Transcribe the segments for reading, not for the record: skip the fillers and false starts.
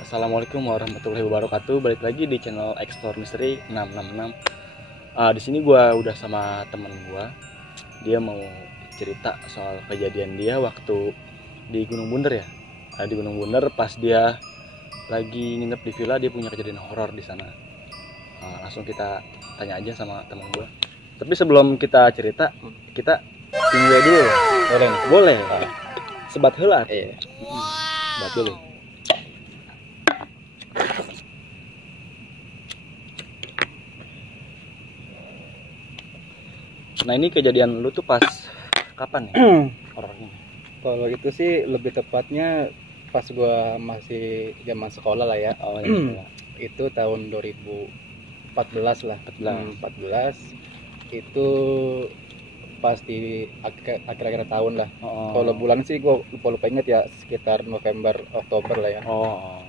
Assalamualaikum warahmatullahi wabarakatuh. Balik lagi di channel Explore Mystery 666. Di sini gue udah sama temen gue. Dia mau cerita soal kejadian dia waktu di Gunung Bunder ya. Di Gunung Bunder pas dia lagi nginep di villa, dia punya kejadian horor di sana. Langsung kita tanya aja sama temen gue. Tapi sebelum kita cerita, kita tinggal dulu. Boleh nih? Boleh. Sebat heula. Iya. Sebat dulu. Nah, ini kejadian lu tuh pas kapan nih horornya? Kalau itu sih lebih tepatnya pas gua masih zaman sekolah lah ya. Oh, ya. Itu tahun 2014 lah. 14 itu pas di akhir-akhir tahun lah. Oh. Kalau bulan sih gua lupa inget ya, sekitar November Oktober lah ya. Oh.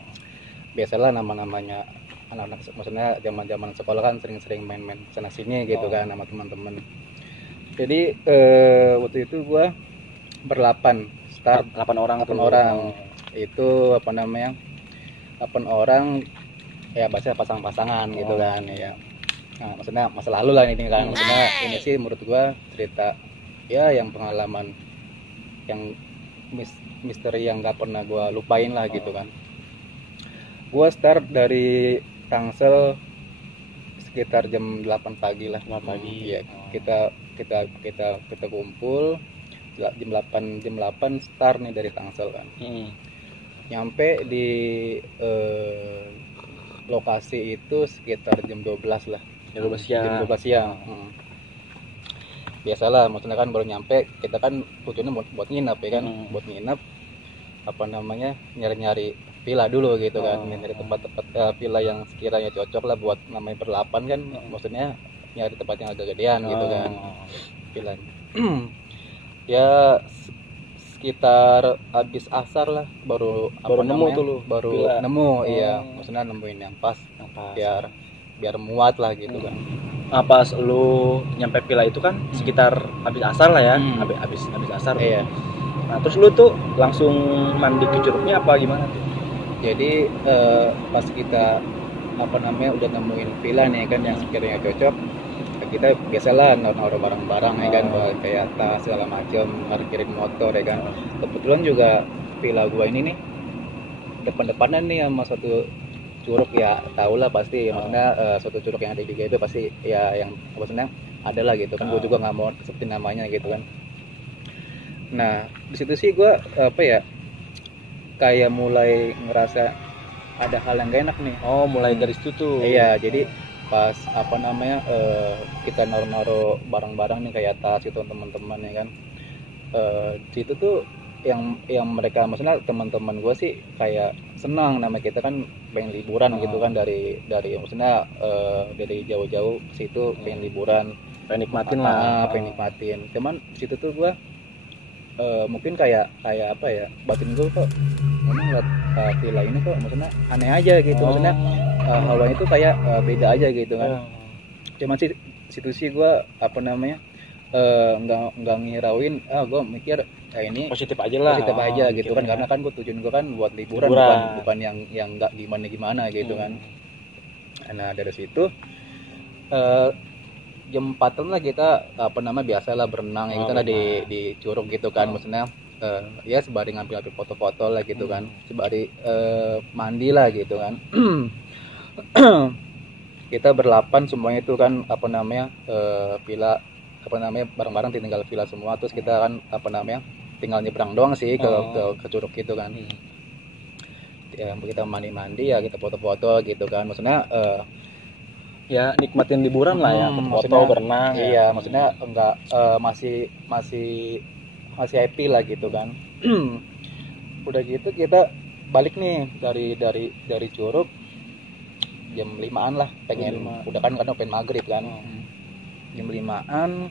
Biasalah namanya anak-anak, maksudnya zaman sekolah kan sering-sering main-main sana sini gitu kan sama teman-teman. Jadi waktu itu gua berlapan, start 8 orang. 8 orang. Itu 8 orang ya, bahasa pasang-pasangan gitu kan ya. Nah, maksudnya masa lalu lah ini kan. Maksudnya ini sih menurut gua cerita ya yang pengalaman yang misteri yang gak pernah gua lupain lah gitu kan. Gua start dari Tangsel sekitar jam 8 pagi lah. 8 pagi. Iya, kita kumpul jam 8 start nih dari Tangsel kan. Nyampe di lokasi itu sekitar jam 12 lah. Jam 12 siang. Jam 12 siang. Biasalah, maksudnya kan baru nyampe, kita kan tujuannya buat nginep ya kan, buat nginep nyari-nyari villa dulu gitu kan, nyari tempat-tempat villa yang sekiranya cocok lah buat namanya berlapan kan, maksudnya nyari tempat yang agak gedean gitu kan, villa. Ya sekitar habis asar lah baru nemu tuh lu baru villa. Nemu. Iya, maksudnya nemuin yang pas. Biar muat lah gitu kan. Pas lu nyampe villa itu kan sekitar habis asar lah ya. Habis asar. Iya. Nah, terus lu tuh langsung mandi ke curugnya apa gimana tuh? Jadi pas kita udah nemuin villa nih kan yang sekiranya cocok, kita biasalah naruh barang-barang ya kan, kayak tas segala macam, parkirin motor ya kan. Kebetulan juga villa gua ini nih depan-depanan nih sama suatu curug ya, tau lah pasti, maksudnya suatu curug yang ada juga itu pasti ya, yang maksudnya ada lah gitu kan. Gua juga nggak mau sebutin namanya gitu kan. Nah di situ sih gua kayak mulai ngerasa ada hal yang gak enak nih. Mulai dari situ tuh. Iya, jadi pas kita naruh barang-barang nih kayak tas gitu teman-teman ya kan. Di situ tuh yang mereka, maksudnya teman-teman gue sih kayak senang, nama kita kan pengen liburan gitu kan, dari maksudnya dari jauh-jauh ke situ pengen liburan, pengen nikmatin. Cuman di situ tuh gue mungkin kayak apa ya, batin gue kok ngeliat villa ini kok maksudnya aneh aja gitu, maksudnya hawanya itu kayak beda aja gitu kan. Cuman sih situ sih gue nggak ngirauin, gue mikir ini positif aja gitu kan, karena kan gue tujuan gue kan buat liburan. bukan yang nggak gimana gitu kan. Nah dari situ jam 4 lah kita biasalah berenang ya, kita lah di curug gitu kan, maksudnya ya sembari ngambil foto-foto lah gitu kan, sembari mandi lah gitu kan. Kita berlapan semuanya itu kan villa bareng-bareng tinggal villa semua, terus kita kan tinggal nyebrang doang sih ke curug gitu kan. Ya kita mandi-mandi ya, kita foto-foto gitu kan, maksudnya ya nikmatin liburan lah ya, foto berenang. Iya, maksudnya enggak masih happy lah gitu kan. Udah gitu kita balik nih dari curug jam 5-an lah, udah kan karena pengen maghrib kan. Jam 5-an,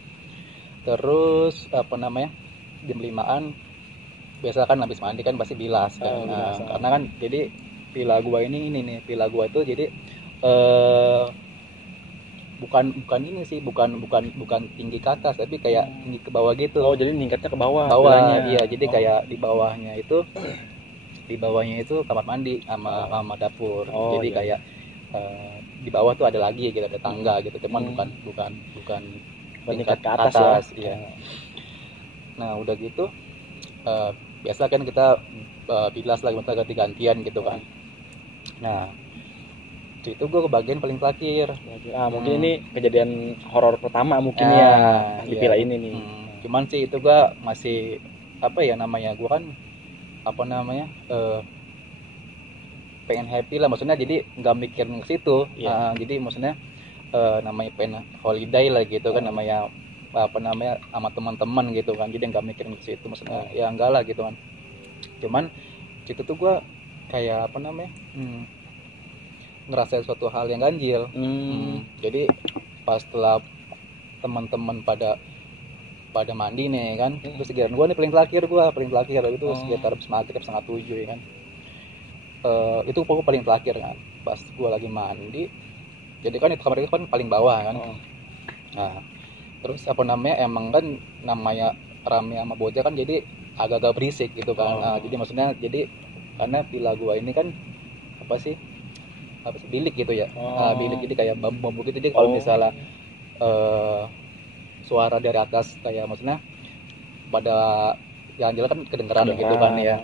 terus jam 5-an biasa kan habis mandi kan pasti bilas kan. Karena kan jadi villa gua villa gua itu jadi bukan ini sih, bukan tinggi ke atas, tapi kayak tinggi ke bawah gitu. Jadi tingkatnya ke bawah. Bawahnya iya, jadi kayak di bawahnya itu di bawahnya itu kamar mandi sama dapur. Oh, Jadi iya. kayak di bawah tuh ada lagi gitu, ada tangga gitu, cuman bukan tingkat ke atas ya. iya. Nah udah gitu biasa kan kita bilas lagi, kita ganti-gantian gitu kan. Nah itu gue kebagian paling terakhir. Mungkin ini kejadian horor pertama mungkin Ah, ya di iya. villa ini nih. Cuman sih itu gue masih apa ya namanya, gue kan apa namanya pengen happy lah, maksudnya jadi nggak mikirin ke situ. Iya. Jadi maksudnya namanya pengen holiday lah gitu kan, namanya apa namanya sama teman-teman gitu kan, jadi nggak mikirin ke situ, maksudnya ya enggak lah gitu kan. Cuman situ tuh gue kayak apa namanya ngerasain suatu hal yang ganjil. Jadi pas setelah teman-teman pada mandi nih kan, terus giliran gue nih paling terakhir itu sekitar habis maghrib 6:30 ya kan. Itu pokoknya paling terakhir kan, pas gue lagi mandi. Jadi kan itu kamar itu kan paling bawah kan. Nah terus apa namanya, emang kan namanya rame sama bocah kan, jadi agak-agak berisik gitu kan. Jadi maksudnya jadi karena villa gue ini kan apa sih bilik gitu ya. Bilik, jadi kayak bambu gitu. Jadi kalau misalnya suara dari atas kayak maksudnya pada jalan-jalan kan kedengeran gitu kan ya.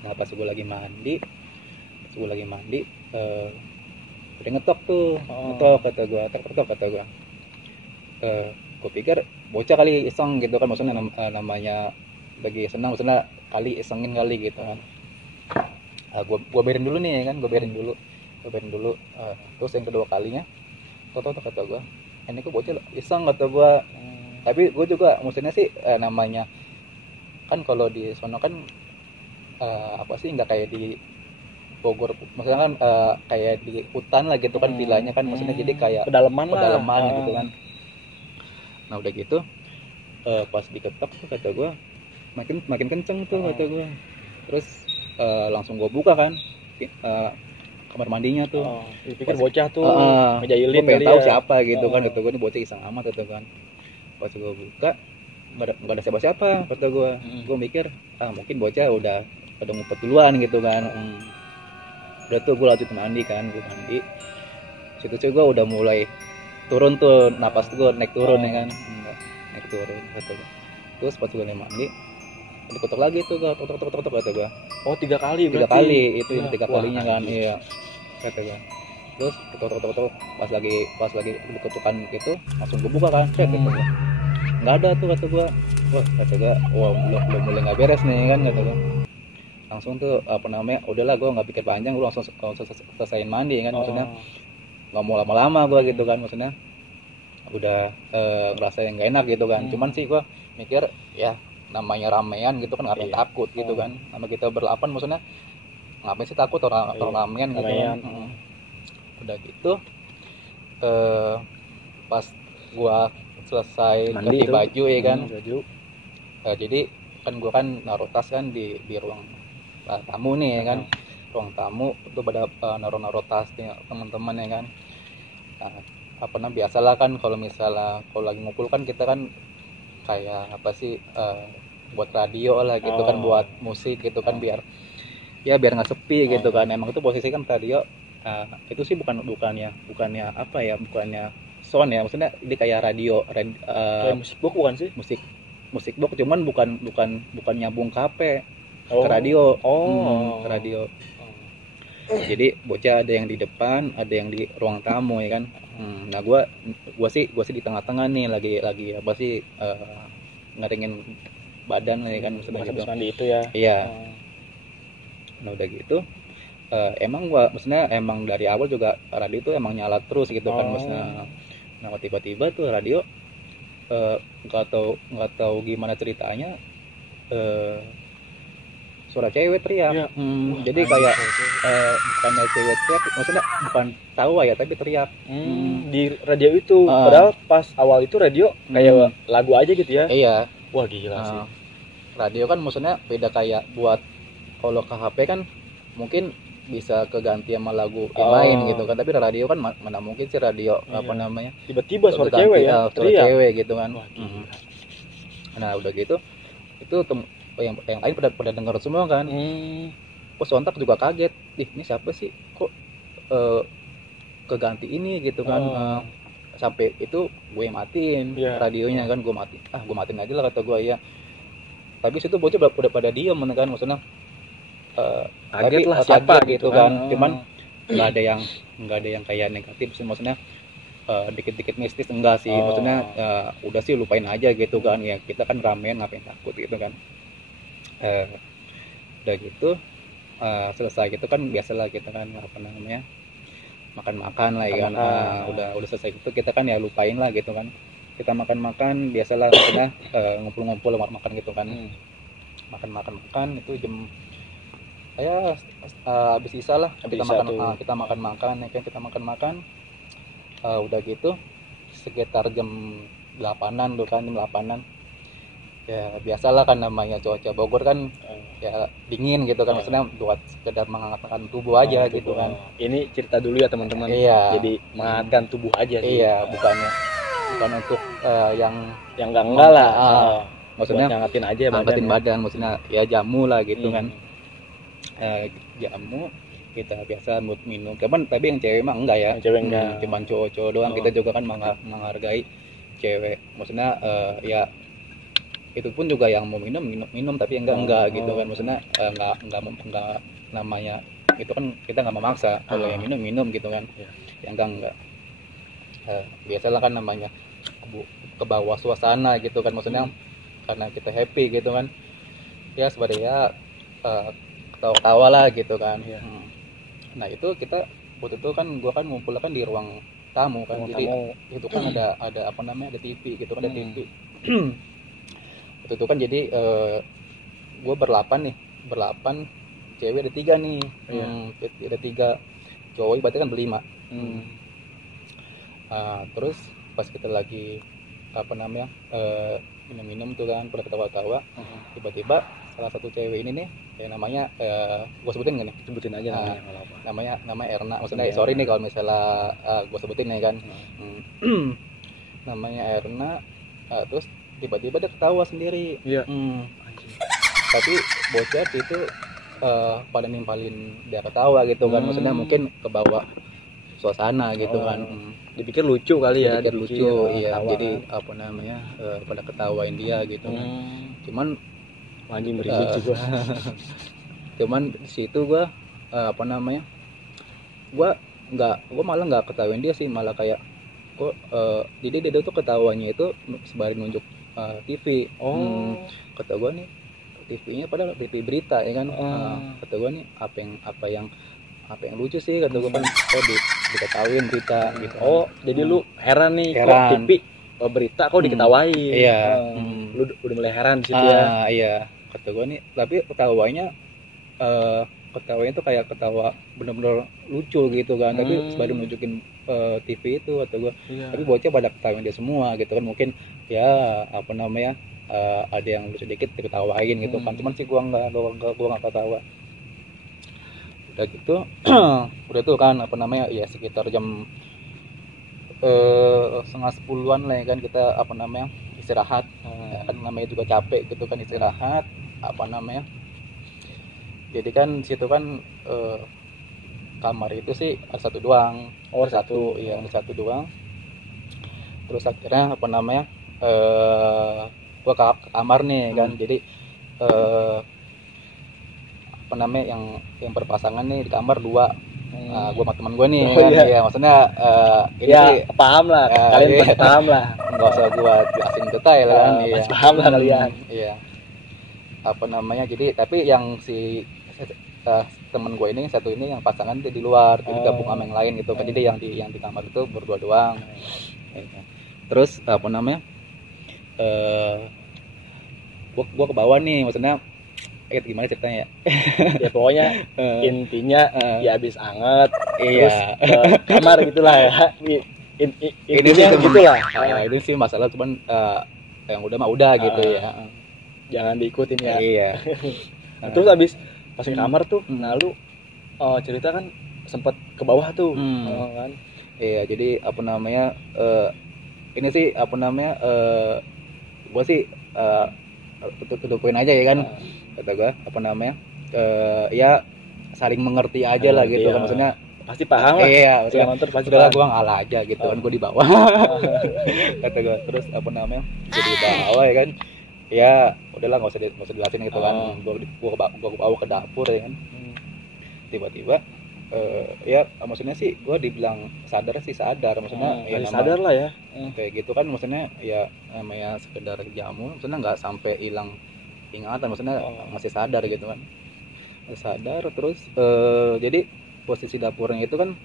Nah pas gue lagi mandi udah ngetok tuh, ngetok kata gue. Gue pikir bocah kali iseng gitu kan, maksudnya namanya lagi senang, maksudnya kali isengin kali gitu kan. Gue berin dulu nih kan, gue berin dulu. Terus yang kedua kalinya toto kata gue, ini kok bocah iseng kata gue. Tapi gue juga maksudnya sih namanya kan kalau di sono kan apa sih, nggak kayak di Bogor, maksudnya kan kayak di hutan lah gitu kan villanya kan, maksudnya jadi kayak pedalaman gitu kan. Nah udah gitu pas diketok tuh kata gue makin kenceng tuh kata gue. Terus langsung gue buka kan kamar mandinya tuh. Dipikir bocah tuh ngejailin, gue pengen kali tahu ya. siapa gitu kan, kata gue ini bocah iseng amat gitu kan. Pas gue buka nggak ada siapa-siapa kata gue. Gue mikir mungkin bocah udah ngumpet duluan gitu kan. Udah tuh gue lanjut mandi kan, gue mandi. Situ gue udah mulai turun tuh, napas gue naik turun ya kan, naik turun kata gue. Terus pas gue mandi diketok lagi tuh, tok kata gue. 3 kali berarti. 3 kali itu yang 3 Wah, kalinya kan. Iya kata gue. Terus tok pas lagi diketukan gitu langsung gue buka kan, cek gitu. Nggak ada tuh kata gue. Kata gue wah belum mulai nggak beres nih kan kata gue. Langsung tuh apa namanya, udahlah gue nggak pikir panjang, gue langsung selesaiin mandi kan, maksudnya nggak mau lama-lama gue gitu kan, maksudnya udah ngerasa yang nggak enak gitu kan. Cuman sih gue mikir ya namanya ramean gitu kan, ngapain takut gitu kan, sama kita berlapan, maksudnya ngapain sih takut orang ramean gitu kan. Udah gitu pas gue selesai ganti baju ya kan, jadi kan gue kan naruh tas kan di ruang tamu nih ya kan. Ruang tamu itu pada naruh tas nih teman-teman ya kan. Nah, apa namanya biasalah kan kalau misalnya kalau lagi ngumpul kan kita kan kayak apa sih buat radio lah gitu kan, buat musik gitu kan, biar nggak sepi gitu kan. Emang itu posisi kan radio itu sih bukannya apa ya, bukannya sound ya, maksudnya ini kayak radio kayak musik box bukan sih? Musik box, cuman bukan nyambung ke HP, ke radio. Ke radio. Jadi bocah ada yang di depan, ada yang di ruang tamu ya kan. Nah gua sih di tengah-tengah nih, lagi apa sih ngeringin badan ya kan, Habis mandi itu ya. Iya. Nah udah gitu emang maksudnya emang dari awal juga radio itu emang nyala terus gitu kan, maksudnya. Nah tiba-tiba tuh radio nggak tahu gimana ceritanya suara cewek teriak. Jadi kayak bukannya cewek teriak, maksudnya bukan tawa ya, tapi teriak di radio itu. Padahal pas awal itu radio kayak lagu aja gitu ya. Iya. Wah gila sih. Radio kan maksudnya beda, kayak buat kalau ke HP kan mungkin bisa keganti sama lagu yang lain gitu kan, tapi radio kan mana mungkin sih radio apa namanya tiba-tiba suara cewek ya, suara cewek gitu kan. Wah, nah udah gitu itu yang lain pada denger semua kan. Kok sontak juga kaget, ini siapa sih kok keganti ini gitu kan. Sampai itu gue matiin radionya kan, gue matiin aja lah kata gue ya. Tapi situ bocah udah pada diem kan, maksudnya kaget tapi lah siapa gitu kan. Cuman nggak ada yang kayak negatif sih, maksudnya dikit-dikit mistis enggak sih, maksudnya udah sih lupain aja gitu kan ya, kita kan ramen ngapain takut gitu kan. Udah gitu selesai gitu kan, biasalah kita kan apa namanya makan-makan lah ya kan. Udah selesai gitu kita kan ya lupain lah gitu kan, kita makan-makan biasalah, maksudnya ngumpul-ngumpul makan gitu kan. Makan itu jam habis sisa lah kita makan ya kan, kita makan udah gitu sekitar jam 8-an tuh kan, jam 8-an ya biasalah kan, namanya cuaca Bogor kan ya dingin gitu kan, maksudnya buat sekedar menghangatkan tubuh aja gitu kan. Ini cerita dulu ya teman-teman. Jadi menghangatkan tubuh aja sih. Bukan untuk yang enggak lah. Maksudnya ngangatin aja badan, maksudnya ya jamu lah gitu kan. Jamu kita biasa buat minum, tapi yang cewek mah enggak ya, cuman cowok doang. Kita juga kan menghargai cewek, maksudnya ya itu pun juga yang mau minum tapi enggak gitu kan, maksudnya enggak namanya itu kan kita nggak memaksa, kalau yang minum gitu kan. Yang enggak biasalah kan namanya ke bawah suasana gitu kan, maksudnya karena kita happy gitu kan ya, sebenarnya ketawa lah gitu kan. Nah itu kita waktu itu kan gue kan ngumpul kan di ruang tamu kan, jadi itu kan ada apa namanya, ada TV gitu kan, ada TV. Waktu itu kan jadi gue berlapan, cewek ada 3 nih. Ada 3 cowok, berarti kan berlima. Terus pas kita lagi apa namanya minum tuh kan, pada ketawa-tawa, tiba-tiba salah satu cewek ini nih yang namanya gue sebutin nggak nih? Sebutin aja namanya Erna, maksudnya sorry nih kalau misalnya gue sebutin nih kan. Namanya Erna. Terus tiba-tiba dia ketawa sendiri. Tapi bocah itu pada nimpalin dia ketawa gitu kan, maksudnya mungkin ke bawah suasana gitu kan. Dipikir lucu kali ya, lucu iya, jadi apa namanya pada ketawain dia gitu kan. Cuman anjing berisik juga. Cuman di situ gua apa namanya, gua malah nggak ketawain dia sih, malah kayak kok dia tuh ketawanya itu sembari nunjuk TV. Kata gua nih TV-nya padahal TV berita ya kan. Kata gua nih apa yang lucu sih, kata gua kan kok diketawain berita gitu. Jadi lu heran nih kok TV berita kok diketawain. Iya. Lu udah mulai heran di situ ya. Iya, kata gua nih, tapi ketawanya tuh kayak ketawa bener-bener lucu gitu kan. Tapi sembari nunjukin TV itu, kata gua. Tapi bocah pada ketawain dia semua gitu kan, mungkin ya apa namanya ada yang lucu dikit diketawain gitu kan. Cuman sih gua nggak ketawa. Udah gitu udah tuh kan apa namanya ya sekitar jam 9:30 lah ya kan, kita apa namanya istirahat. Kan namanya juga capek gitu kan, istirahat apa namanya. Jadi kan situ kan kamar itu sih ada 1 doang. Iya, ada 1 doang. Terus akhirnya apa namanya gua ke kamar nih kan. Jadi apa namanya yang berpasangan nih di kamar 2. Gue sama teman gue nih kan. Iya, maksudnya ini ya, sih paham lah, kalian pasti paham lah, nggak usah gue jelasin detail kan. Pasti paham lah kalian. Iya, apa namanya, jadi tapi yang si temen gue ini satu ini yang pasangan di luar, jadi gabung sama yang lain gitu kan. Jadi yang di kamar itu berdua doang. Terus apa namanya gue ke bawah nih, maksudnya gimana ceritanya ya pokoknya intinya ya habis anget terus kamar gitulah ya. Ini sih gitulah. Ini sih masalah, cuman yang udah mah udah gitu ya, jangan diikutin ya. Iya. Terus habis pas ke kamar tuh, nah lu cerita kan sempat ke bawah tuh. Kan iya, jadi apa namanya ini sih apa namanya gua sih tutupin aja ya kan. Kata gue apa namanya ya saling mengerti aja lah gitu kan, maksudnya pasti paham lah. iya, Yang nonton pasti udahlah paham. gue ngalah aja gitu kan, gue di bawah kata gue. Terus apa namanya, gue di bawah ya kan, ya udahlah nggak usah dijelasin gitu kan. Gue bawa ke dapur ya kan. Tiba-tiba ya maksudnya sih gue dibilang sadar sih sadar, maksudnya ya sadar lah ya. Kayak gitu kan, maksudnya ya namanya sekedar jamu, maksudnya nggak sampai hilang ingatan, maksudnya masih sadar gitu kan, masih sadar. Terus jadi posisi dapurnya itu kan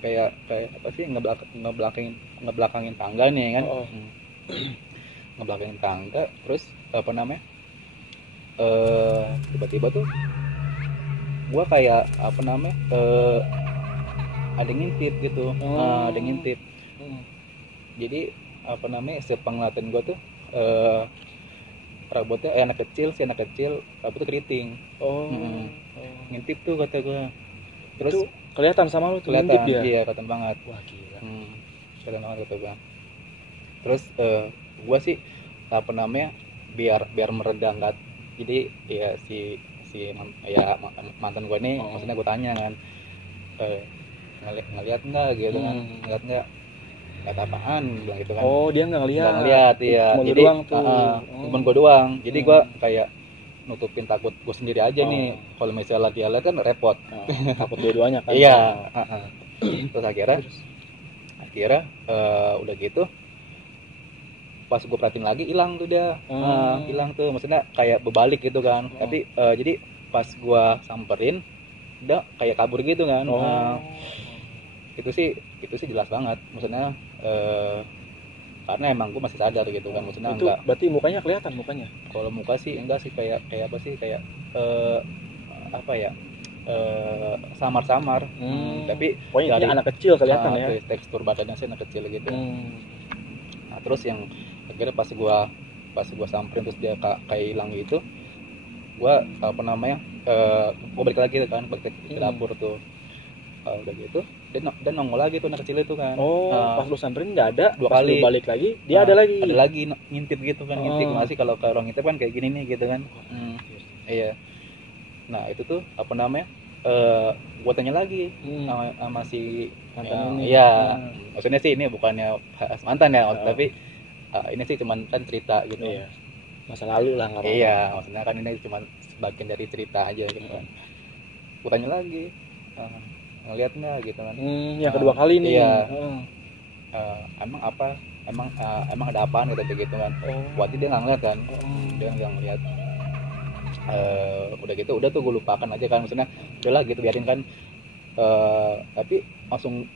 kayak apa sih, ngebelakangin tangga nih kan. Ngebelakangin tangga. Terus apa namanya, tiba-tiba tuh gua kayak apa namanya, ada ngintip gitu. Ada ngintip. Jadi apa namanya, sepenglihatan gua tuh rambutnya anak kecil rambutnya keriting. Ngintip tuh kata gua. Terus itu kelihatan sama lu tuh, kelihatan dia. iya, kelihatan banget. Wah gila. Kelihatan banget kata gua. Terus gua sih apa namanya, biar meredam kan. Jadi ya mantan gua nih, maksudnya gua tanya kan, ngeliat nggak gitu kan, ngeliat nggak apaan bilang gitu kan. Dia nggak ngeliat ya. Jadi cuman gua doang. Jadi gua kayak nutupin takut gue sendiri aja nih, kalau misalnya dia lihat kan repot. Takut dua-duanya kan. Iya. Terus akhirnya udah gitu, pas gue perhatiin lagi hilang tuh dia. Hilang tuh, maksudnya kayak berbalik gitu kan. Tapi jadi pas gue samperin udah kayak kabur gitu kan. Itu sih jelas banget, maksudnya karena emang gue masih sadar gitu kan, maksudnya itu enggak. Berarti mukanya kelihatan mukanya. Kalau muka sih enggak sih, kayak apa sih, kayak apa ya, samar-samar. Tapi pokoknya dari anak kecil kelihatan ya. Tekstur badannya sih anak kecil gitu. Nah terus yang akhirnya pas gua samperin terus dia kayak hilang gitu, gua apa namanya, gua balik lagi kan, balik ke dapur tuh. Udah gitu dan nongol lagi tuh anak kecil itu kan. Pas lu samperin nggak ada, dua pas kali lu balik lagi dia ada lagi ngintip gitu kan. Ngintip masih, kalau orang ngintip kan kayak gini nih gitu kan. Iya. Nah itu tuh apa namanya, gua tanya lagi sama si mantan ini. Iya. Maksudnya sih ini bukannya mantan ya, tapi ini sih cuman kan cerita gitu. Iya. Masa lalu lah. Iya, maksudnya kan ini cuma sebagian dari cerita aja gitu kan. Gua tanya lagi, ngeliat nggak gitu kan. Yang kedua kali nih. Iya. Emang ada apaan gitu kan. Waktu dia nggak ngeliat kan. Dia nggak ngeliat. Udah gitu udah tuh gue lupakan aja kan, maksudnya udahlah gitu biarin kan. Tapi langsung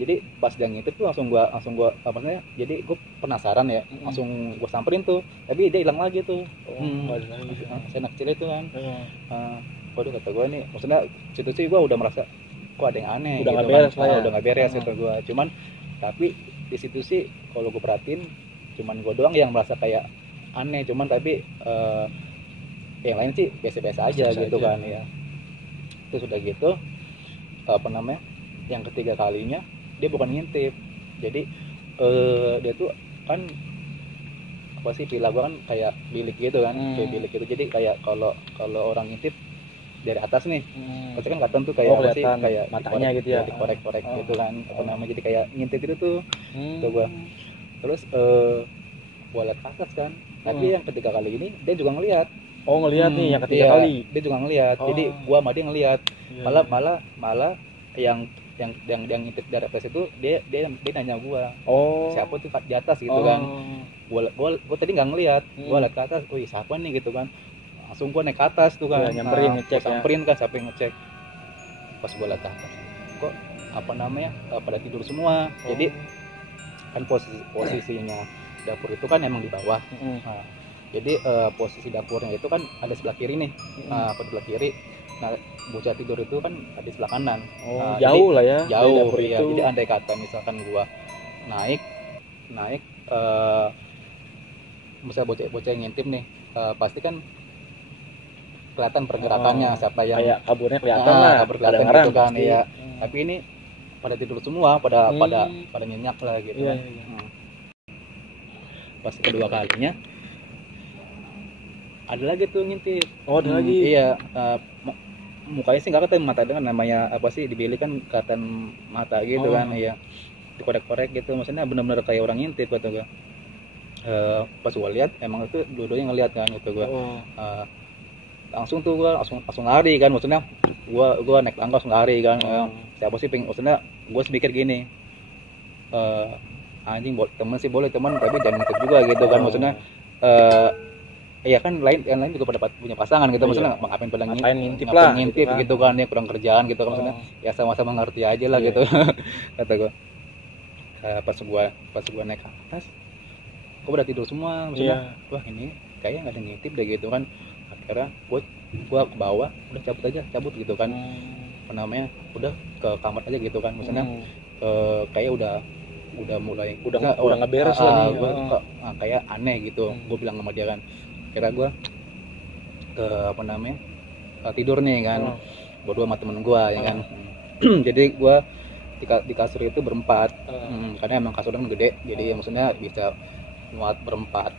jadi pas dia ngintip tuh langsung gua maksudnya jadi gue penasaran ya, langsung gue samperin tuh, tapi dia hilang lagi tuh. Saya anak kecil itu kan. Waduh kata gue nih, maksudnya situ sih gue udah merasa kok ada yang aneh, udah gitu nggak beres kan. lah ya. Udah nggak beres gitu gue. Cuman tapi di situ sih kalau gue perhatiin cuman gue doang yang merasa kayak aneh, cuman tapi yang lain sih biasa-biasa aja gitu aja. Kan ya. Terus udah gitu apa namanya, yang ketiga kalinya dia bukan ngintip. Jadi dia tuh kan apa sih, villa gua kan kayak bilik gitu kan. Kayak bilik gitu, jadi kayak kalau orang ngintip dari atas nih, pasti kan kelihatan tuh kayak apa sih, kayak matanya gitu ya, dikorek-korek gitu kan, apa namanya, jadi kayak ngintip itu tuh. Tuh gua. Terus gua liat atas kan, tapi yang ketiga kali ini dia juga ngelihat. Ngelihat nih yang ketiga kali. Dia juga ngelihat. Jadi gua sama dia ngelihat. Malah yang ngintip dari atas itu dia nanya gua. Siapa tuh di atas gitu kan. Gua tadi enggak ngelihat. Gua lihat ke atas, "Wih, siapa nih?" gitu kan. Langsung gua naik ke atas tuh kan. Nyamperin ngecek. Samperin kan, sampai ngecek. Pas gua lihat ke atas, kok apa namanya? Pada tidur semua. Jadi kan posisinya dapur itu kan emang di bawah. Jadi posisi dapurnya itu kan ada sebelah kiri nih. Sebelah kiri. Nah, bocah tidur itu kan ada di sebelah kanan. Jauh lah ya. Jauh ya. Jadi andai kata misalkan gua naik misal bocah yang ngintip nih, pasti kan kelihatan pergerakannya, siapa yang kayak kaburnya kelihatan lah, kelihatan gitu kan. Iya. Tapi ini pada tidur semua, pada nyenyak lah gitu. Iya. Pas kedua kalinya ada lagi tuh ngintip. Ada lagi. Iya, mukanya sih nggak kelihatan mata dengan namanya apa sih di Billy kan kelihatan mata gitu kan ya, dikorek-korek gitu, maksudnya benar-benar kayak orang ngintip kata gue. Pas gue lihat emang itu dua-duanya ngeliat kan gitu gue. Langsung tuh gue langsung lari kan, maksudnya gue naik tangga langsung lari kan. Siapa sih maksudnya gue pikir gini, anjing temen sih boleh teman tapi jangan ngintip juga gitu kan, maksudnya ya kan yang lain juga pada punya pasangan gitu, maksudnya ngapain pada ngintip gitu kan, ya kurang kerjaan gitu kan, maksudnya ya sama-sama ngerti aja lah gitu. Kata gue. Pas gua naik ke atas, gua udah tidur semua, maksudnya wah ini kayaknya nggak ada ngintip deh gitu kan. Akhirnya gua ke bawah, udah cabut gitu kan, udah ke kamar aja gitu kan, maksudnya kayak udah mulai udah nggak beres lah nih. Kayak aneh gitu. Gue bilang sama dia kan, kira gue ke tidur nih kan, berdua sama temen gue ya kan. Jadi gue di kasur itu berempat, karena emang kasurnya gede, jadi maksudnya bisa muat berempat.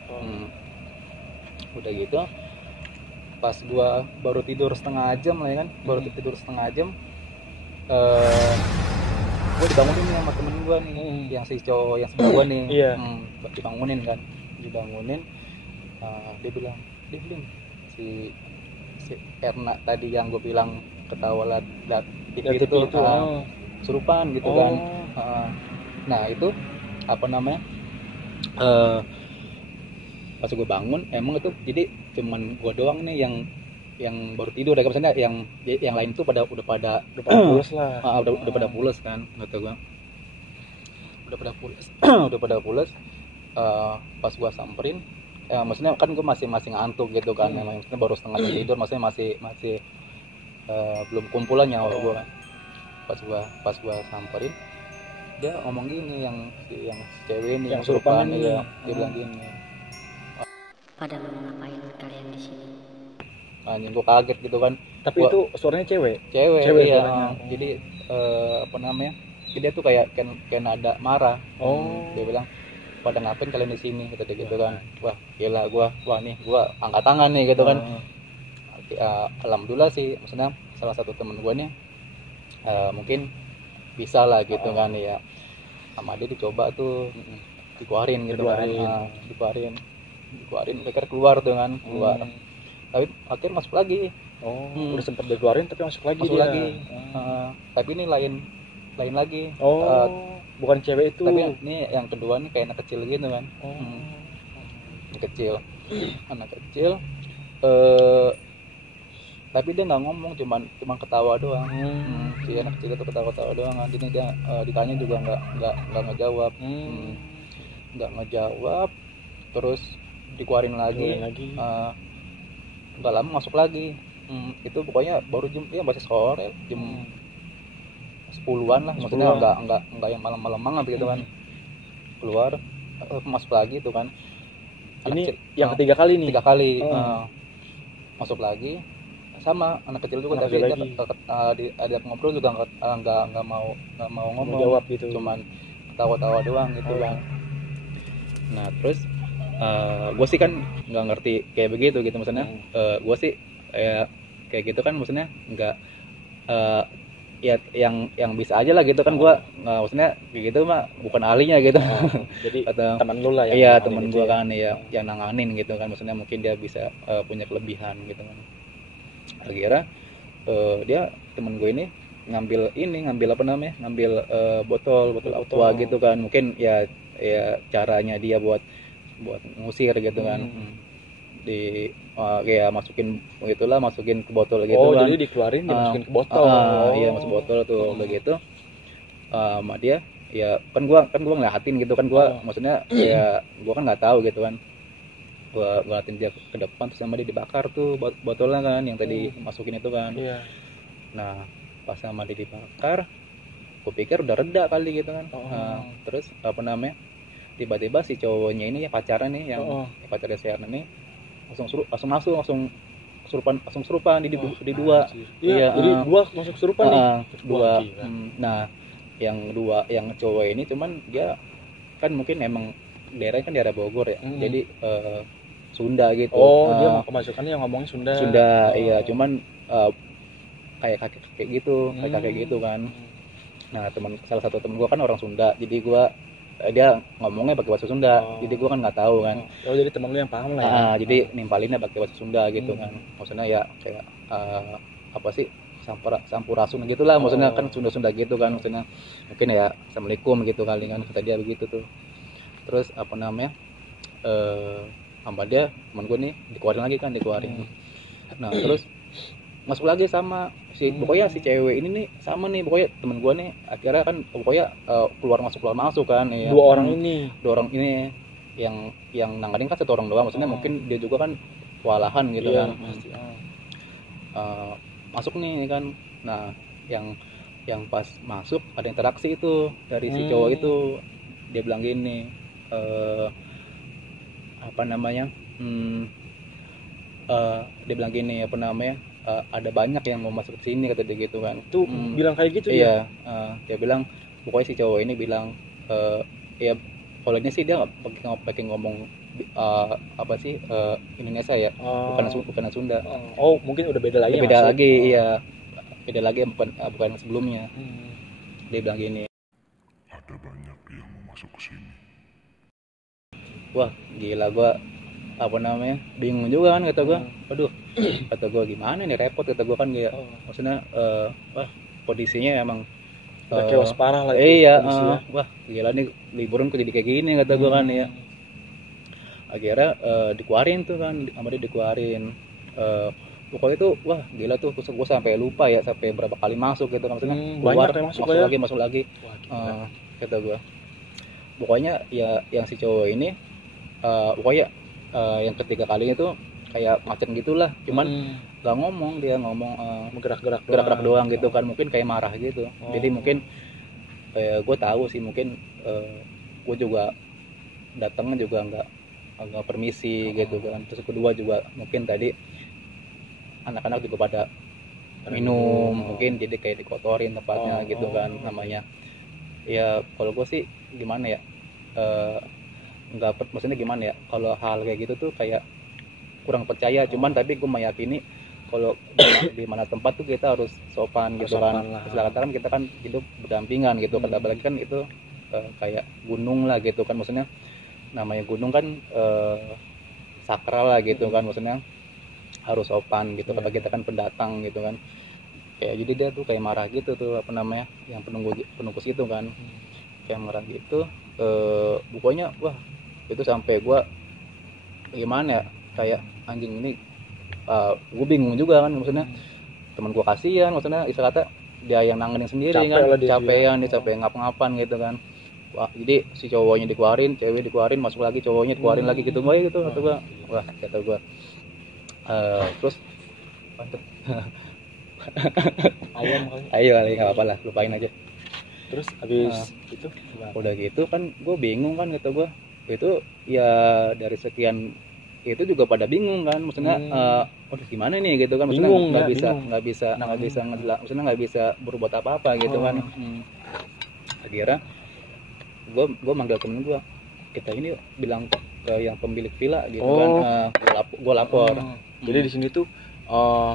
Udah gitu pas gue baru tidur setengah jam lah ya kan, tidur setengah jam, gue dibangunin nih sama temen gue nih, yang si cowok yang sebelah gue nih. Dibangunin dia bilang, Devlin, si Erna tadi yang gue bilang ketawa liat TV itu kesurupan gitu kan. Nah itu pas gue bangun emang itu jadi cuman gue doang nih yang baru tidur ya, maksudnya yang lain tuh udah pada pules lah. Udah pada pules kan, kata gue. Udah pada pules. Pas gue samperin, maksudnya kan gue masih ngantuk gitu kan, maksudnya baru setengah jam tidur, maksudnya masih belum kumpulan nyawa gue. Pas gue samperin, dia ngomong gini, yang cewek ini yang surupan ya, dia bilang gini, pada mau ngapain kalian di sini? Anjing, gue kaget gitu kan. Tapi itu suaranya cewek ya. Jadi dia tuh kayak nada marah. Dia bilang, pada ngapain kalian di sini, kata dia gitu kan. Wah gila, wah nih gue angkat tangan nih gitu kan. Alhamdulillah sih, maksudnya salah satu temen gue nih mungkin bisa lah gitu kan ya. Sama dia dicoba tuh dikeluarin gitu kan. Dikeluarin, mereka keluar tuh kan, tapi akhirnya masuk lagi. Udah sempat dikeluarin tapi masuk lagi. Tapi ini lain lagi. Bukan cewek itu. Tapi ini yang kedua nih kayak anak kecil gitu kan. Anak kecil. Tapi dia nggak ngomong, cuman ketawa doang. Si anak kecil itu ketawa doang. Jadi dia ditanya juga nggak ngejawab. Nggak ngejawab. Terus dikeluarin lagi. Nggak lama masuk lagi. Itu pokoknya baru masih sore, jam 10-an lah, maksudnya nggak yang malam-malam banget gitu kan. Keluar, masuk lagi itu kan. Ini yang ketiga kali nih. Masuk lagi, sama anak kecil juga, tapi dia ngobrol juga nggak mau ngomong, jawab gitu, cuman ketawa-tawa doang gitu kan. Nah terus gue sih kan nggak ngerti kayak begitu gitu, maksudnya gue sih kayak gitu kan, maksudnya nggak ya yang bisa aja lah gitu kan. Gue maksudnya kayak gitu mah bukan ahlinya gitu. Jadi atau teman lu lah ya, teman gue kan ya yang nanganin gitu kan, maksudnya mungkin dia bisa punya kelebihan gitu kan. Akhirnya dia teman gue ini ngambil botol aqua gitu kan, mungkin ya caranya dia buat ngusir gitu kan. Kayak masukin ke botol gitu kan. Jadi dikeluarin dimasukin ke botol. Iya, masuk botol tuh begitu. Sama dia ya kan gua ngeliatin gitu kan, maksudnya ya gua kan nggak tahu gitu kan. Gua ngeliatin dia ke depan, terus sama dia dibakar tuh botolnya kan yang tadi masukin itu kan. Nah pas sama dia dibakar, gua pikir udah reda kali gitu kan. Terus tiba-tiba si cowoknya ini ya, pacarnya nih yang pacarnya si Erna nih langsung kesurupan di dua. Iya, jadi dua masuk kesurupan nih. Dua. Nah, yang cowok ini cuman dia kan mungkin emang daerahnya kan daerah Bogor ya. Jadi Sunda gitu. Dia pemasukannya yang ngomongnya Sunda. Iya, cuman kayak kakek gitu, kayak kakek gitu kan. Nah salah satu temen gue kan orang Sunda, jadi gue dia ngomongnya pakai bahasa Sunda, jadi gue kan nggak tahu kan. Oh jadi temen lu yang paham lah ya. Jadi nimpalinnya pakai bahasa Sunda gitu kan, maksudnya ya kayak apa sih, sampurasun gitu lah, maksudnya kan Sunda gitu kan, maksudnya mungkin ya assalamualaikum gitu kali kan, kata dia begitu tuh. Terus apa namanya, sama dia teman gue nih dikeluarin. Nah terus masuk lagi sama si pokoknya si cewek ini nih sama nih, pokoknya temen gue nih akhirnya kan pokoknya keluar masuk kan ya. Dua orang ini yang nanganin kan satu orang doang, maksudnya mungkin dia juga kan kewalahan gitu kan. Masuk nih kan. Nah yang pas masuk ada interaksi itu dari si cowok itu, dia bilang gini, apa namanya, dia bilang gini apa namanya, ada banyak yang mau masuk ke sini, kata dia gitu kan. Tuh bilang kayak gitu iya ya? Dia bilang pokoknya si cowok ini bilang ya kalau ini sih dia nggak pakai ngomong apa sih, Indonesia ya, bukan Sunda. Oh mungkin udah beda lagi. Iya beda lagi, bukan sebelumnya. Dia bilang gini, ada banyak yang mau masuk ke sini. Wah gila, gua apa namanya bingung juga kan, kata gua. Aduh, kata gua gimana nih, repot kata gua kan ya. Maksudnya wah kondisinya emang chaos parah lah. Iya, wah gila nih liburan kok jadi kayak gini, kata gua kan ya. Akhirnya dikeluarin tuh kan, sama dia dikeluarin. Pokoknya tuh wah gila tuh, gue sampai lupa ya sampai berapa kali masuk gitu kan, maksudnya keluar masuk lagi. Wah, kata gue pokoknya ya yang si cowok ini pokoknya yang ketiga kalinya tuh kayak macam gitulah, cuman nggak ngomong, dia ngomong gerak-gerak doang gitu kan, mungkin kayak marah gitu. Jadi mungkin gue tahu sih, mungkin gue juga datangnya juga nggak permisi gitu kan. Terus kedua juga mungkin tadi anak-anak juga pada minum, mungkin jadi kayak dikotorin tempatnya gitu kan namanya. Ya kalau gue sih gimana ya, maksudnya gimana ya, kalau hal kayak gitu tuh kayak kurang percaya. Cuman tapi gue meyakini kalau di mana tempat tuh kita harus sopan gitu kan. Sedangkan kita kan hidup berdampingan gitu, apalagi kan itu kayak gunung lah gitu kan, maksudnya namanya gunung kan sakral lah gitu kan, maksudnya harus sopan gitu, karena kita kan pendatang gitu kan. Kayak jadi dia tuh kayak marah gitu tuh, apa namanya, yang penunggu situ kan, kayak marah gitu. Pokoknya wah itu sampai gua gimana ya, kayak anjing ini, gua bingung juga kan, maksudnya teman gua kasihan, maksudnya istilah kata dia yang nanganin sendiri kan, capean dia capek ngapa-ngapan gitu kan. Wah jadi si cowoknya dikeluarin, cewek dikeluarin, masuk lagi cowoknya dikeluarin lagi gitu, gitu kata gua. Wah kata gua terus ayo kali nggak apa-apa lah, lupain aja. Terus habis itu udah gitu kan gue bingung kan, gitu gue itu ya dari sekian itu juga pada bingung kan, maksudnya udah gimana nih gitu kan, maksudnya nggak bisa berbuat apa-apa gitu kan. Akhirnya gue manggil temen gue, kita ini bilang ke yang pemilik villa gitu kan, gue lapor. Jadi di sini tuh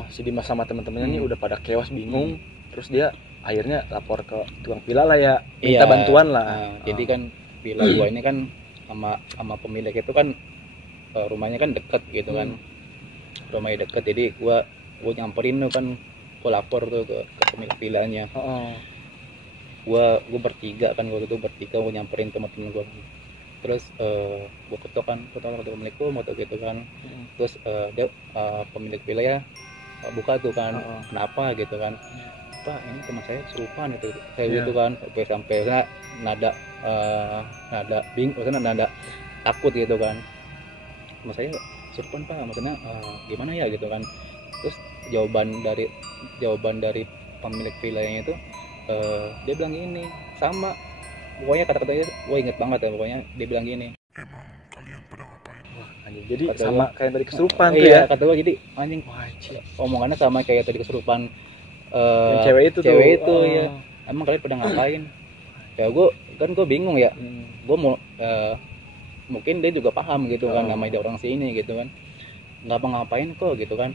si Dimas sama teman-temannya nih udah pada chaos, bingung. Terus dia akhirnya lapor ke tukang villa lah ya, minta bantuan lah. Jadi kan villa gua ini kan sama pemilik itu kan rumahnya kan deket gitu kan, rumahnya deket. Jadi gua nyamperin tuh kan, gua lapor tuh ke pemilik villanya. Gua bertiga kan, gua nyamperin teman-teman gua. Terus gue ketok kan, assalamualaikum gitu kan. Terus dia pemilik villa ya buka tuh kan, kenapa gitu kan, Pak ini teman saya kesurupan gitu, gitu kan. Sampai nada bingung, maksudnya nada takut gitu kan, teman saya kesurupan Pak, maksudnya gimana ya gitu kan. Terus jawaban dari pemilik villanya itu dia bilang gini, sama pokoknya kata-katanya gue inget banget ya, pokoknya dia bilang gini, emang kalian pada ngapain? Wah anjing, jadi kata sama gua, kayak tadi kesurupan tuh iya, ya. kata gue jadi anjing, omongannya sama kayak tadi kesurupan cewek itu ya. Emang kalian pada ngapain? Ya gue bingung ya. Gue mau mungkin dia juga paham gitu kan, namanya dia orang sini gitu kan, nggak ngapain kok gitu kan.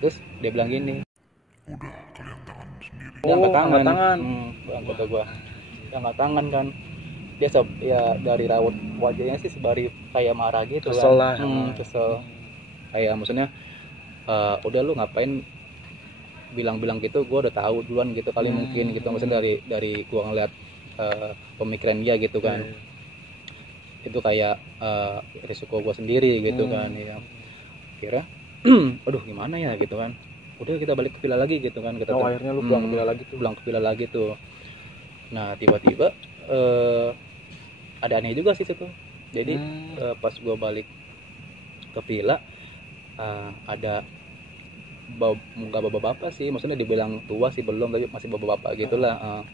Terus dia bilang gini, Udah kalian tangan sendiri. Dia angkat tangan. angkat tangan. Kata gua. Dia angkat tangan kan. Dia ya dari raut wajahnya sih sebari kayak marah gitu Kesel kan. lah. Kesel. Kayak maksudnya udah lu ngapain bilang-bilang gitu, gua udah tahu duluan gitu kali mungkin gitu. Maksudnya dari gua ngeliat pemikiran dia gitu kan. Itu kayak risiko gua sendiri gitu kan ya. Kira aduh gimana ya gitu kan. Udah kita balik ke villa lagi gitu kan. Kita Akhirnya lu pulang ke villa lagi tuh. Pulang ke villa lagi tuh. Nah tiba-tiba ada aneh juga sih situ. Jadi pas gua balik ke villa ada nggak bapak-bapak sih, maksudnya dibilang tua sih belum, tapi masih bapak-bapak gitulah.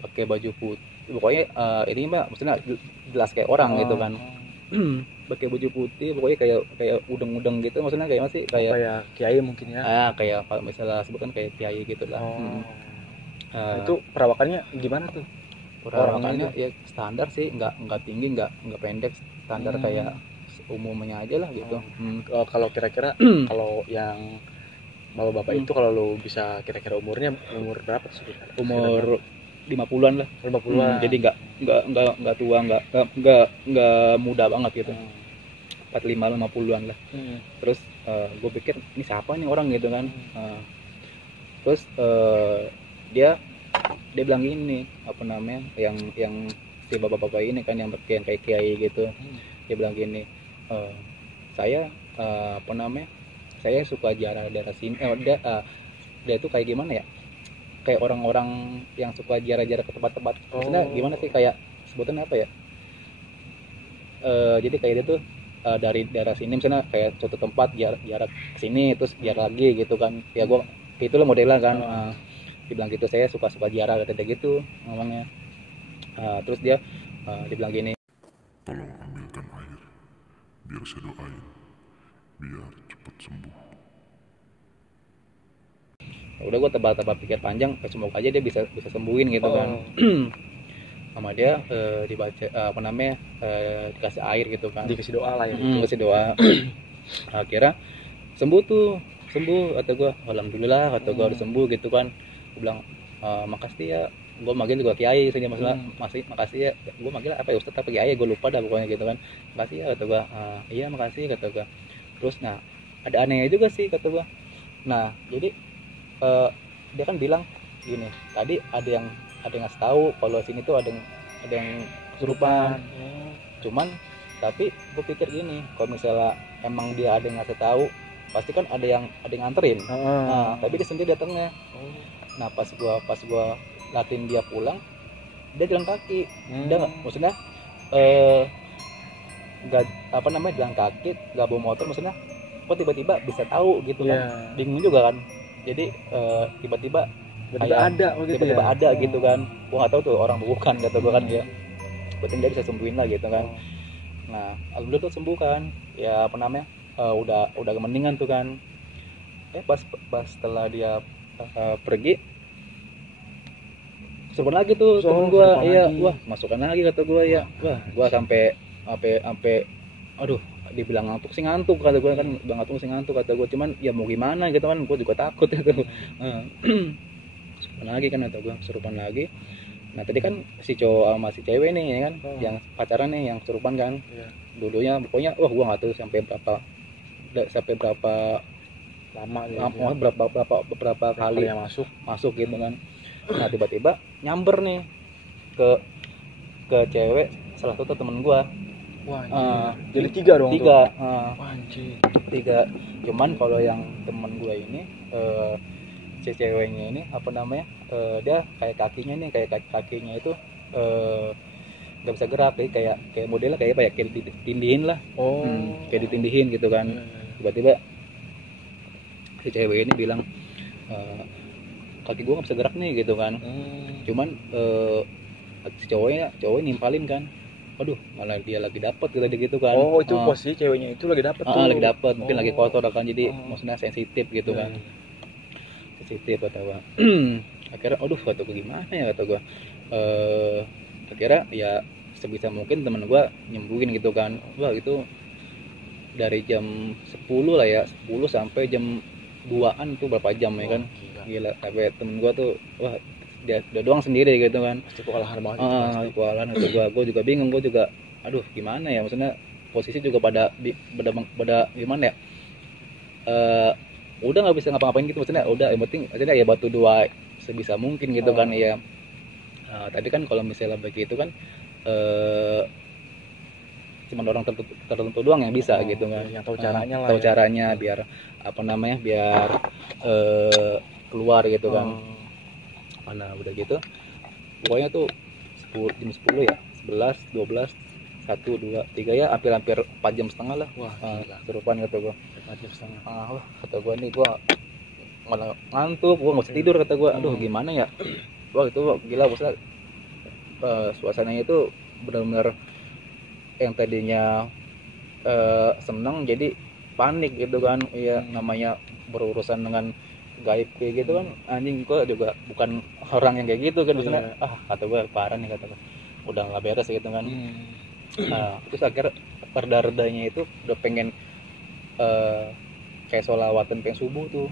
Pakai baju putih, pokoknya ini mah maksudnya jelas kayak orang gitu kan. Pakai baju putih, pokoknya kayak udeng-udeng gitu, maksudnya kayak masih kayak kiai mungkin ya. Kayak kalau misalnya sebutkan kayak kiai gitulah. Itu perawakannya gimana tuh? Perawakannya ya standar sih, nggak tinggi, nggak pendek, standar kayak umumnya aja lah gitu. Kalau kira-kira kalau yang bapak-bapak itu kalau lu bisa kira-kira umur berapa sih? Umur 50-an lah. 50-an. Jadi nggak tua, nggak muda banget gitu. 45-50-an lah. Terus gue pikir ini siapa nih orang gitu kan. Terus dia bilang gini, apa namanya, yang si bapak-bapak ini kan yang berkian kayak kiai gitu. Dia bilang gini, saya apa namanya, saya suka daerah sini. Dia itu kayak gimana ya, kayak orang-orang yang suka jarak-jarak ke tempat-tempat. Maksudnya gimana sih, kayak sebutan apa ya, jadi kayak dia tuh dari daerah sini misalnya kayak suatu tempat jarak ke sini, terus jarak lagi gitu kan. Ya gua itulah modelnya kan. Dibilang gitu, saya suka jarak kayak gitu ngomongnya. Terus dia bilang gini, Tolong ambilkan air, biar saya doain, biar cepat sembuh. udah gue tebak-tebak pikir panjang, semoga aja dia bisa sembuhin gitu kan. Sama dia dibaca apa namanya, dikasih air gitu kan, dikasih doa lah ya. Dikasih doa. Akhirnya sembuh kata gue. Alhamdulillah kata gue, udah sembuh gitu kan. Gue bilang makasih ya, gue manggil juga kiai saja, masalah makasih ya, gue manggil apa ya, ustadz apa kiai, gue lupa dah pokoknya gitu kan. Makasih ya kata gue. Iya makasih kata gue. Terus nah ada anehnya juga sih kata gue. Nah jadi dia kan bilang gini, tadi ada yang ngasih tahu kalau sini tuh ada yang kesurupan. Cuman tapi gue pikir gini, kalau misalnya emang dia ada yang ngasih tahu, pasti kan ada yang nganterin. Nah tapi dia sendiri datangnya. Nah pas gua latin dia pulang, dia jalan kaki. Dia maksudnya nggak apa namanya, jalan kaki, nggak bawa motor. Maksudnya kok tiba-tiba bisa tahu gitu kan. Bingung juga kan. Jadi tiba-tiba ada gitu ya. Ada gitu kan. Gua nggak tahu tuh orang bukan, kata gua kan ya. Berarti dia bisa sembuhin lah gitu kan. Nah alhamdulillah tuh sembuh kan. Ya apa namanya, udah mendingan tuh kan. Pas setelah dia pergi, kesurupan lagi tuh temen gua. Iya, wah masukkan lagi kata gua ya. Wah gua sampai aduh, dibilang ngantuk sih ngantuk kata gue kan, ngantuk kata gue, cuman ya mau gimana gitu kan, gue juga takut gitu. Kesurupan lagi kan kata gue, kesurupan lagi. Nah tadi kan si cowok sama si cewek nih ya kan, yang pacaran nih, yang kesurupan kan. Dulunya pokoknya wah gue nggak tahu sampai berapa lama ya, berapa kali yang masuk gitu kan. Nah tiba-tiba nyamber nih ke cewek salah satu temen gue. Wah, jadi 3 dong. 3. Wah, anjir. 3. Cuman kalau yang temen gue ini, si ceweknya ini apa namanya, dia kayak kakinya itu nggak bisa gerak, kayak modelnya kayak apa ya, kayak ditindihin lah. Kayak ditindihin gitu kan. Tiba-tiba si cewek ini bilang, kaki gue nggak bisa gerak nih gitu kan. Cuman si cowoknya nimpalin kan. Aduh, malah dia lagi dapat gitu kan. Itu posisi ceweknya itu lagi dapat tuh. Lagi dapat, mungkin lagi kotor kan, jadi maksudnya sensitif gitu kan. Sensitif kata gua. Akhirnya aduh kata gua, gimana ya kata gua. Akhirnya ya sebisa mungkin teman gua nyembuhin gitu kan. Wah, itu dari jam 10 lah ya, 10 sampai jam 2 2-an tuh berapa jam ya kan. Gila. Gila, sampai temen gua tuh wah dia doang sendiri gitu kan. Pasti kewalahan banget itu pasti. Kewalahan itu gua juga bingung, gua juga aduh gimana ya, maksudnya posisi juga pada gimana ya, udah nggak bisa ngapa-ngapain gitu, maksudnya udah yang penting maksudnya ya batu dua sebisa mungkin gitu kan ya. Tadi kan kalau misalnya begitu kan cuman orang tertentu doang yang bisa gitu kan, yang tahu caranya lah tahu ya. caranya biar apa namanya, biar keluar gitu kan. Nah udah gitu pokoknya tuh 10, jam 10 ya, 11, 12, 1, 2, 3 ya, hampir 4 jam setengah lah. Wah, Kesurupan kata gua. 4 jam setengah. Wah, kata gua nih gua malah ngantuk, gua nggak bisa tidur kata gua. Aduh gimana ya. Wah itu gila, maksudnya suasananya itu benar-benar yang tadinya seneng jadi panik gitu kan. Iya, namanya berurusan dengan gaib kayak gitu kan, anjing gua juga bukan orang yang kayak gitu kan, maksudnya kata gua parah nih, kata gua udah nggak beres gitu kan. Terus akhirnya perda-redanya itu udah pengen kayak sholawatan pengen subuh tuh.